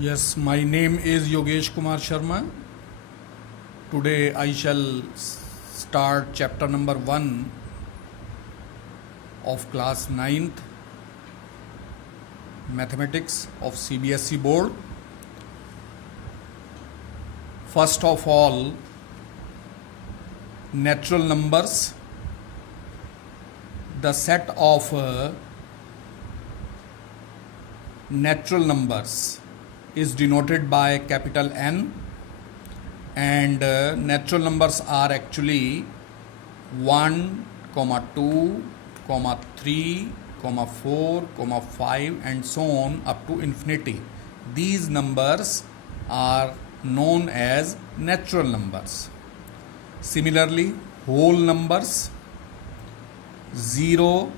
Yes, my name is Yogesh Kumar Sharma. Today I shall start chapter number 1 of class 9th mathematics of CBSE board. First of all, natural numbers. The set of natural numbers is denoted by capital N, and natural numbers are actually 1, 2, 3, 4, 5 and so on up to infinity. These numbers are known as natural numbers. Similarly, whole numbers 0,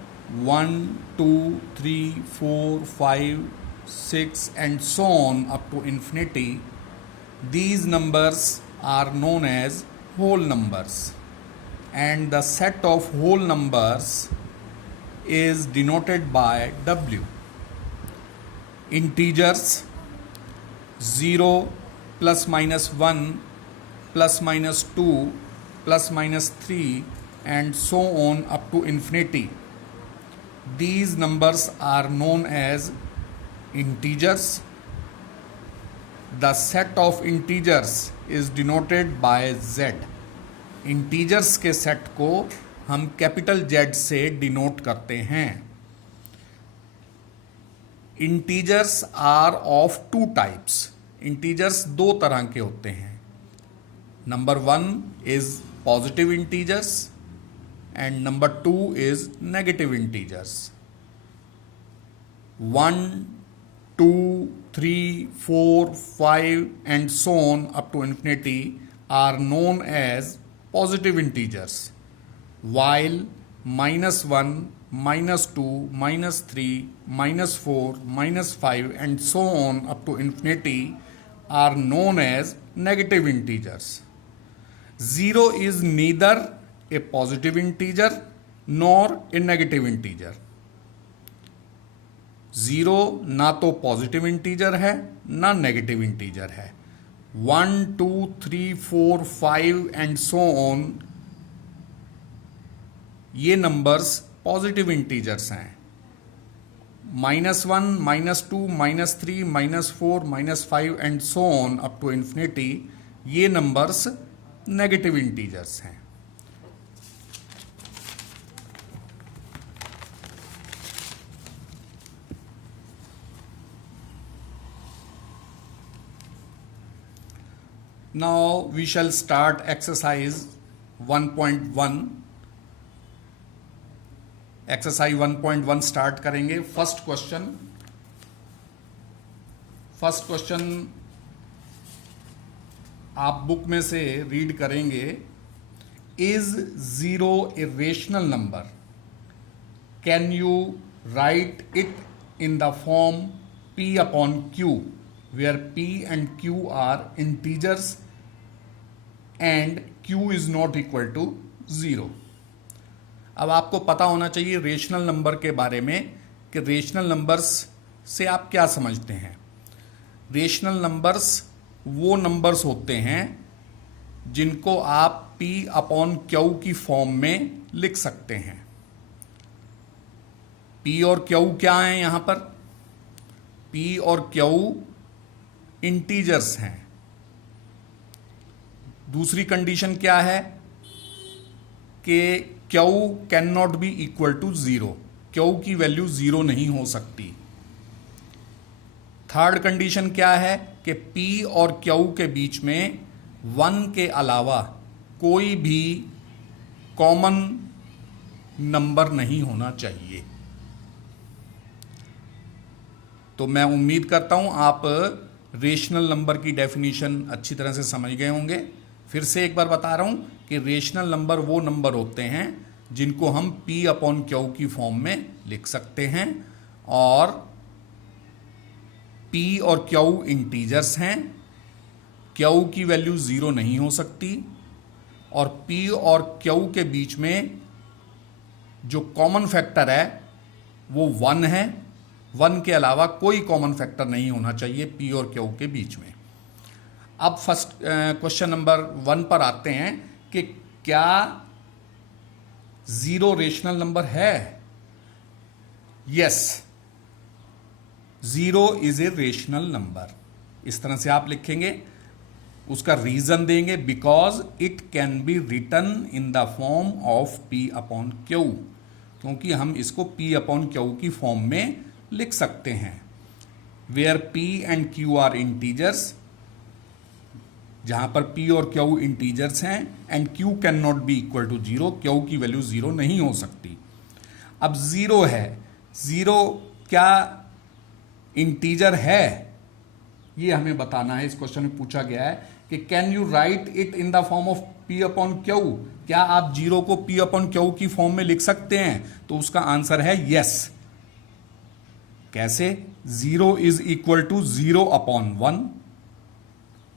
1, 2, 3, 4, 5, 6 and so on up to infinity, these numbers are known as whole numbers, and the set of whole numbers is denoted by W. Integers 0, plus minus 1, plus minus 2, plus minus 3 and so on up to infinity, these numbers are known as integers. The set of integers is denoted by Z. Integers के set को हम capital Z से denote करते हैं. Integers are of two types. Integers दो तरह के होते हैं. Number 1 is positive integers and number 2 is negative integers. 1, 2, 3, 4, 5 and so on up to infinity are known as positive integers, while minus 1, minus 2, minus 3, minus 4, minus 5 and so on up to infinity are known as negative integers. 0 is neither a positive integer nor a negative integer. 0 ना तो positive integer है ना negative integer है. 1, 2, 3, 4, 5 and so on, ये numbers positive integers हैं. -1, -2, -3, -4, -5 and so on up to infinity, ये numbers negative integers हैं. Now we shall start exercise 1.1. Exercise 1.1 start करेंगे. फर्स्ट क्वेश्चन आप बुक में से रीड करेंगे. Is 0 A rational number? Can you right it in the form P upon Q, where P and Q are integers and Q is not equal to 0. अब आपको पता होना चाहिए रेशनल नंबर के बारे में कि रेशनल नंबर्स से आप क्या समझते हैं. रेशनल नंबर्स वो नंबर्स होते हैं जिनको आप P अपॉन Q की फॉर्म में लिख सकते हैं. P और Q क्या हैं यहां पर? P और Q इंटीजर्स हैं. दूसरी कंडीशन क्या है कि Q can not be equal to 0. Q की वैल्यू 0 नहीं हो सकती. थर्ड कंडीशन क्या है कि P और Q के बीच में 1 के अलावा कोई भी कॉमन नंबर नहीं होना चाहिए. तो मैं उम्मीद करता हूं आप रेशनल नंबर की डेफिनेशन अच्छी तरह से समझ गए होंगे. फिर से एक बार बता रहा हूं कि रेशनल नंबर वो नंबर होते हैं जिनको हम P अपॉन Q की फॉर्म में लिख सकते हैं, और P और Q इंटीजर्स हैं. Q की वैल्यू 0 नहीं हो सकती, और P और Q के बीच में जो कॉमन फैक्टर है वो 1 है, 1 के अलावा कोई कॉमन फैक्टर नहीं होना चाहिए पी और क्यू के बीच में। अब फर्स्ट क्वेश्चन नंबर 1 पर आते हैं कि क्या 0 रेशनल नंबर है? Yes, 0 is a rational number. इस तरह से आप लिखेंगे, उसका रीजन देंगे, because it can be written in the form of P upon Q, क्योंकि हम इसको P अपॉन Q की फॉर्म में लिख सकते हैं। Where P and Q are integers, जहां पर P और Q इंटीजर्स हैं, and Q can not be equal to 0, Q की वैल्यू 0 नहीं हो सकती। अब 0 है, 0 क्या इंटीजर है? ये हमें बताना है। इस क्वेश्चन में पूछा गया है कि can you right it in the form of P upon Q, क्या आप 0 को P अपॉन Q की फॉर्म में लिख सकते हैं? तो उसका आंसर है यस। कैसे? 0 is equal to 0 upon 1,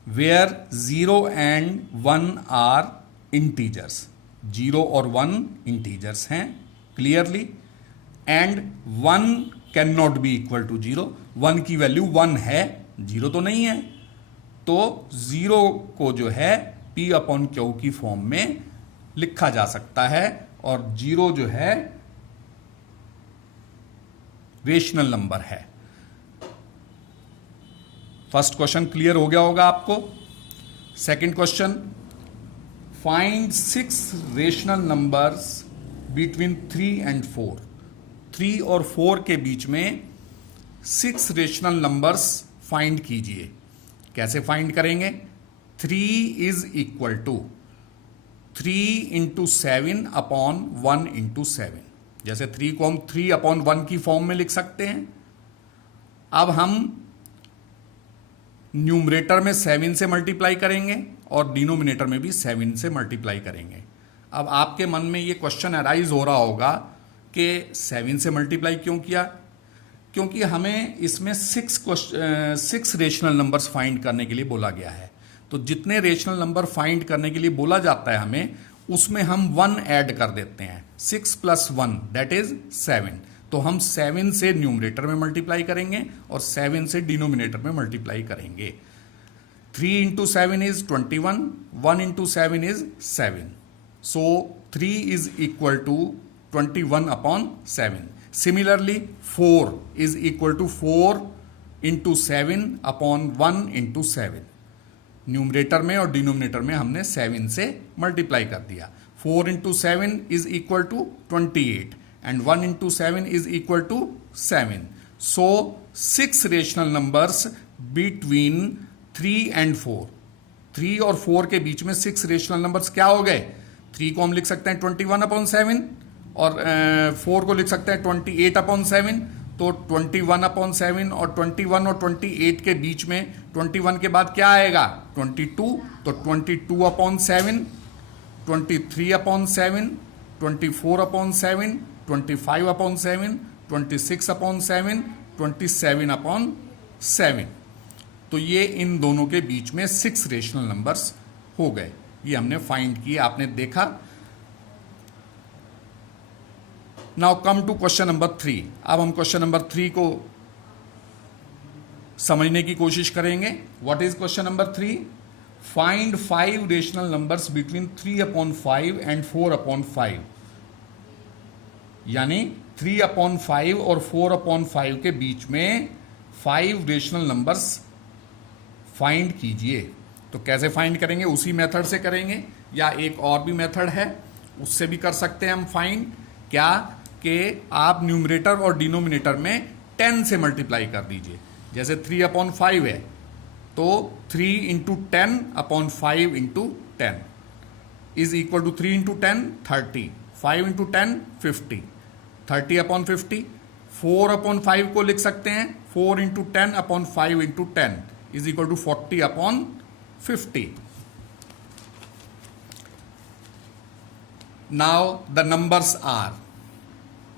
where 0 and 1 are integers. 0 और 1 इंटीजर्स हैं clearly, and 1 can not be equal to 0, 1 की वैल्यू 1 है, 0 तो नहीं है। तो 0 को जो है P अपॉन Q की फॉर्म में लिखा जा सकता है, और 0 जो है रेशनल नंबर है। फर्स्ट क्वेश्चन क्लियर हो गया होगा आपको। Second question, find 6 rational numbers between 3 and 4। 3 और 4 के बीच में 6 रेशनल नंबर्स फाइंड कीजिए। कैसे फाइंड करेंगे? 3 is equal to 3 into 7 upon 1 into 7। जैसे 3 को हम 3 अपॉन 1 की फॉर्म में लिख सकते हैं। अब हम न्यूमरेटर में 7 से मल्टीप्लाई करेंगे और डिनोमिनेटर में भी 7 से मल्टीप्लाई करेंगे। अब आपके मन में ये क्वेश्चन अराइज हो रहा होगा कि 7 से मल्टीप्लाई क्यों किया? क्योंकि हमें इसमें 6 रेशनल नंबर्स फाइंड करने के लिए बोला गया है। तो जितने रेशनल नंबर फाइंड करने के लिए बोला जाता है हमें, उसमें हम 1 ऐड कर देते हैं। 6 प्लस 1 दैट इज 7। तो हम 7 से न्यूमरेटर में मल्टीप्लाई करेंगे और 7 से डिनोमिनेटर में मल्टीप्लाई करेंगे। 3 into 7 is 21, 1 into 7 is 7। So 3 is equal to 21 upon 7। Similarly, 4 is equal to 4 into 7 upon 1 into 7। Numerator में और डिनोमिनेटर में हमने 7 से मल्टीप्लाई कर दिया। 4 into 7 is equal to 28 and 1 into 7 is equal to 7। So 6 rational numbers between 3 and 4। 3 और 4 के बीच में 6 रेशनल नंबर्स क्या हो गए? 3 को हम लिख सकते हैं 21 अपॉन 7 और 4 को लिख सकते हैं 28 अपॉन 7। तो 21 अपॉन 7 और 21 और 28 के बीच में 21 के बाद क्या आएगा? 22। तो 22 upon 7, 23 upon 7, 24 upon 7, 25 upon 7, 26 upon 7, 27 upon 7। तो ये इन दोनों के बीच में 6 रेशनल नंबर्स हो गए। ये हमने फाइंड किए, आपने देखा। Now come to question number 3। अब हम क्वेश्चन नंबर 3 को समझने की कोशिश करेंगे। What is question number 3? Find 5 rational numbers between 3 upon 5 and 4 upon 5। यानी 3 अपॉन 5 और 4 अपॉन 5 के बीच में 5 रेशनल नंबर्स फाइंड कीजिए। तो कैसे फाइंड करेंगे? उसी मेथड से करेंगे या एक और भी मेथड है, उससे भी कर सकते हैं हम फाइंड। क्या कि आप न्यूमरेटर और डिनोमिनेटर में 10 से मल्टीप्लाई कर दीजिए। जैसे 3 अपॉन 5 है तो 3 into 10 upon 5 into 10 is equal to 3 into 10 30, 5 into 10 50, 30 upon 50। 4 upon 5 को लिख सकते हैं 4 into 10 upon 5 into 10 is equal to 40 upon 50। Now the numbers are,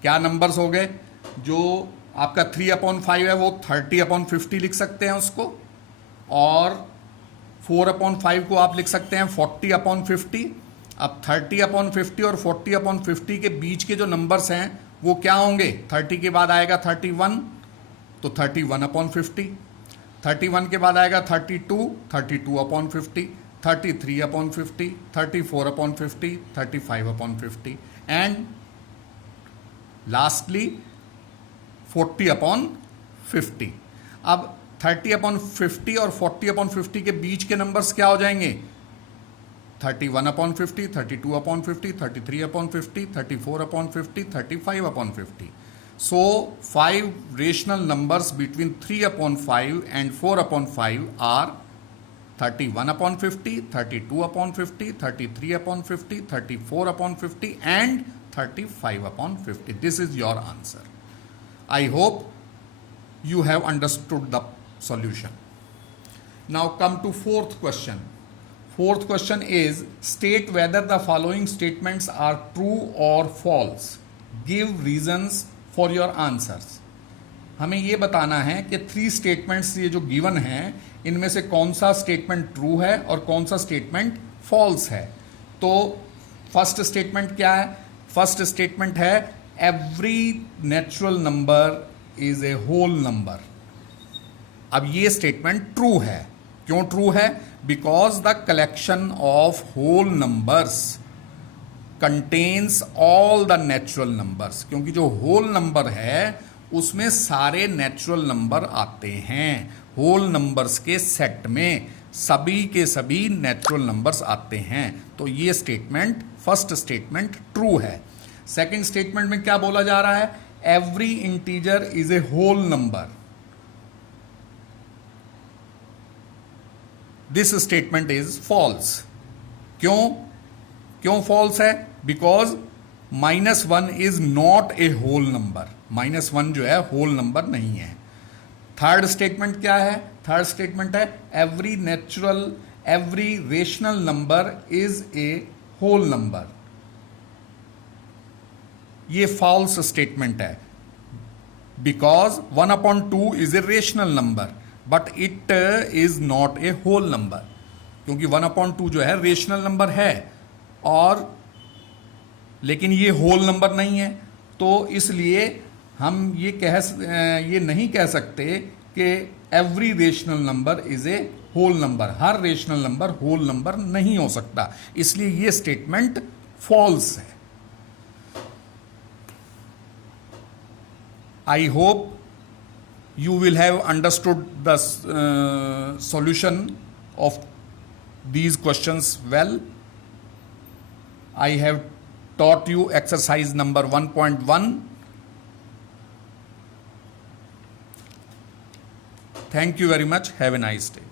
क्या नंबर्स हो गए? जो आपका 3 अपॉन 5 है वो 30 अपॉन 50 लिख सकते हैं उसको, और 4 अपॉन 5 को आप लिख सकते हैं 40 अपॉन 50। अब 30 अपॉन 50 और 40 अपॉन 50 के बीच के जो नंबर्स हैं वो क्या होंगे? 30 के बाद आएगा 31, तो 31/50, 31 के बाद आएगा 32, 32/50, 33/50, 34/50, 35/50 एंड लास्टली 40/50। अब 30/50 और 40/50 के बीच के नंबर्स क्या हो जाएंगे? 31/50, 32/50, 33/50, 34/50, 35/50. So 5 rational numbers between 3/5 and 4/5 are 31/50, 32/50, 33/50, 34/50 and 35/50. This is your answer. I hope you have understood the solution. Now come to fourth question. Fourth question is, state whether the following statements are true or false. Give reasons for your answers. हमें ये बताना है कि 3 statements ये जो given हैं इनमें से कौन सा स्टेटमेंट ट्रू है और कौन सा स्टेटमेंट फॉल्स है। तो फर्स्ट स्टेटमेंट क्या है? फर्स्ट स्टेटमेंट है every natural number is a whole number. अब ये स्टेटमेंट ट्रू है। क्यों ट्रू है? Because the collection of whole numbers contains all the natural numbers. क्योंकि जो होल नंबर है उसमें सारे नेचुरल नंबर आते हैं। होल नंबर्स के सेट में सभी के सभी नेचुरल नंबर्स आते हैं। तो ये स्टेटमेंट, फर्स्ट स्टेटमेंट ट्रू है। सेकंड स्टेटमेंट में क्या बोला जा रहा है? Every integer is a whole number. This statement is false. क्यों फॉल्स है? Because -1 is not a whole number. -1 जो है होल नंबर नहीं है। थर्ड स्टेटमेंट क्या है? थर्ड स्टेटमेंट है every rational number is a whole number. ये फॉल्स स्टेटमेंट है। Because 1/2 is a rational number but it is not a whole number. क्योंकि 1/2 जो है रेशनल नंबर है और लेकिन ये होल नंबर नहीं है। तो इसलिए हम ये नहीं कह सकते कि every rational number is a whole number. हर रेशनल नंबर होल नंबर नहीं हो सकता। इसलिए ये स्टेटमेंट फॉल्स है। I hope you will have understood the solution of these questions well. I have taught you exercise number 1.1. Thank you very much. Have a nice day.